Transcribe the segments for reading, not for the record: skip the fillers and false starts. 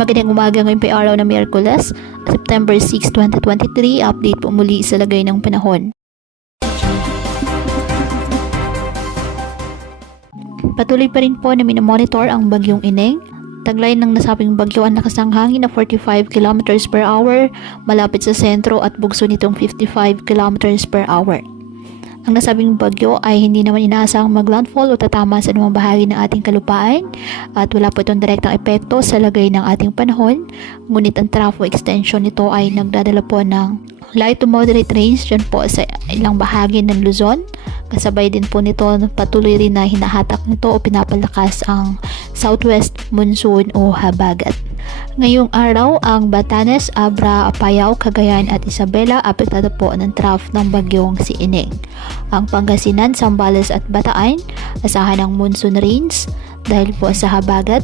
Magandang umaga, ngayon pa araw ng Miyerkules, September 6, 2023. Update po muli sa lagay ng panahon. Patuloy pa rin po na minomonitor ang bagyong Ineng. Taglay ng nasabing bagyo ang nakasang hangin na 45 km per hour malapit sa sentro at bugso nitong 55 km per hour. Ang nasabing bagyo ay hindi naman inaasahang maglandfall o tatama sa anumang bahagi ng ating kalupaan at wala po itong direktang epekto sa lagay ng ating panahon. Ngunit ang trafo extension nito ay nagdadala po ng light to moderate rains dyan po sa ilang bahagi ng Luzon. Kasabay din po nito patuloy rin na hinahatak nito o pinapalakas ang southwest monsoon o habagat. Ngayong araw, ang Batanes, Abra, Apayao, Cagayan at Isabela apektado po ng trough ng bagyong si Ineng. Ang Pangasinan, Zambales at Bataan asahan ng monsoon rains dahil po sa habagat.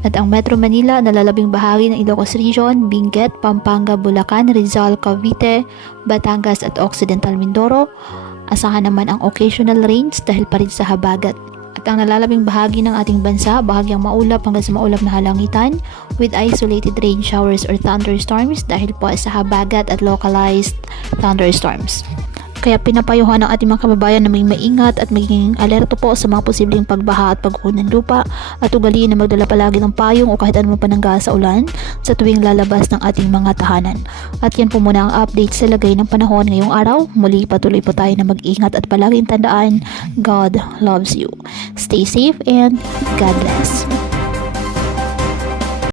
At ang Metro Manila, nalalabing bahagi ng Ilocos Region, Benguet, Pampanga, Bulacan, Rizal, Cavite, Batangas at Occidental Mindoro asahan naman ang occasional rains dahil pa rin sa habagat. At ang nalalabing bahagi ng ating bansa, bahagyang maulap hanggang sa maulap na halangitan with isolated rain showers or thunderstorms dahil po sa habagat at localized thunderstorms. Kaya pinapayuhan ng ating mga kababayan na may maingat at maging alerto po sa mga posibleng pagbaha at pag-uho ng lupa at ugaliin na magdala palagi ng payong o kahit anumang panangga sa ulan sa tuwing lalabas ng ating mga tahanan. At yan po muna ang update sa lagay ng panahon ngayong araw. Muli patuloy po tayo na mag-ingat at palaging tandaan, God loves you. Stay safe and God bless.